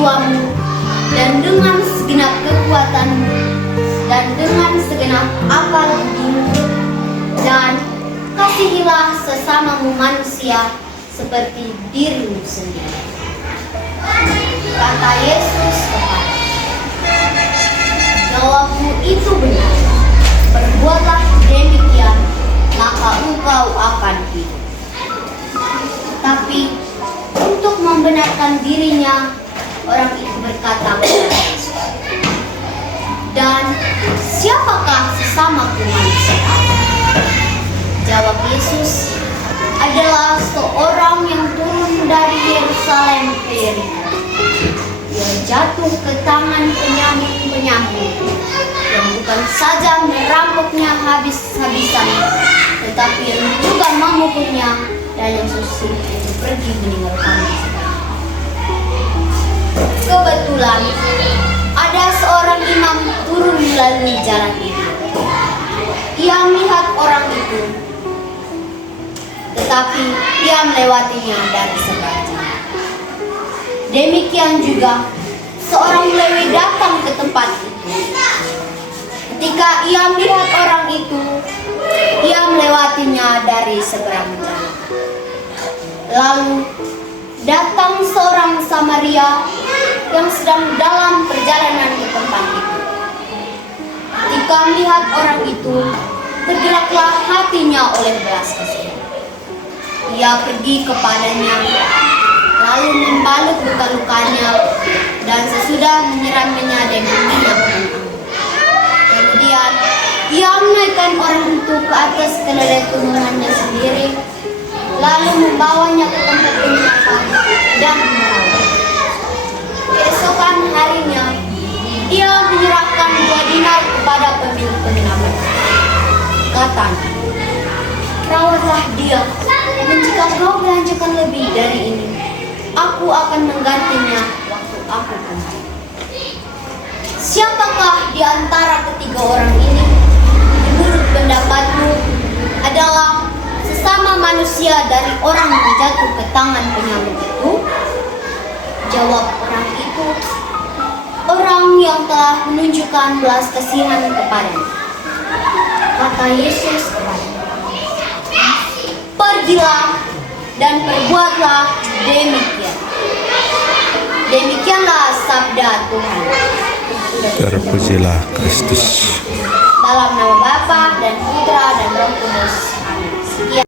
jiwamu dan dengan segenap kekuatanmu dan dengan segenap akal budimu, dan kasihilah sesamamu manusia seperti dirimu sendiri. Kata Yesus kepada, jawabmu itu benar, perbuatlah demikian, maka engkau akan hidup. Tapi untuk membenarkan dirinya, orang itu berkata kepada Yesus, dan siapakah sesamaku manusia? Jawab Yesus, adalah seorang yang turun dari Yerusalem ke Yeriko. Dia jatuh ke tangan penyambut-penyambut yang bukan saja merampoknya habis-habisan, tetapi yang juga memukulnya, dan yang susah itu pergi meninggalkannya. Kebetulan ada seorang imam turun melalui jalan itu. Ia melihat orang itu, tetapi ia melewatinya dari sebelah jalan. Demikian juga seorang Lewi datang ke tempat itu. Ketika ia melihat orang itu, ia melewatinya dari seberang jalan. Lalu datang seorang Samaria yang sedang dalam perjalanan ke tempat itu. Ketika melihat orang itu, tergeraklah hatinya oleh belas kasihan. Ia pergi kepadanya, lalu membalut luka-lukanya, dan sesudah menyiramnya dengan minyak dan anggur. Kemudian ia menaikkan orang itu ke atas keledai tunggangannya sendiri, lalu membawanya ke tempat penginapan dan merawat. Keesokan harinya, ia menyerahkan 2 dinar kepada pemilik penginapan. Katanya, rawatlah dia, dan jika kau belanjakan lebih dari ini, aku akan menggantinya waktu aku kembali. Siapakah di antara ketiga orang ini, menurut pendapatmu, adalah sesama manusia dari orang yang jatuh ke tangan penyambut itu? Jawab orang itu, orang yang telah menunjukkan belas kasihan kepadanya. Kata Yesus kepadanya, pergilah dan perbuatlah demikian. Demikianlah sabda Tuhan. Terpujilah Kristus. Dalam nama Bapa dan Putra dan Roh Kudus.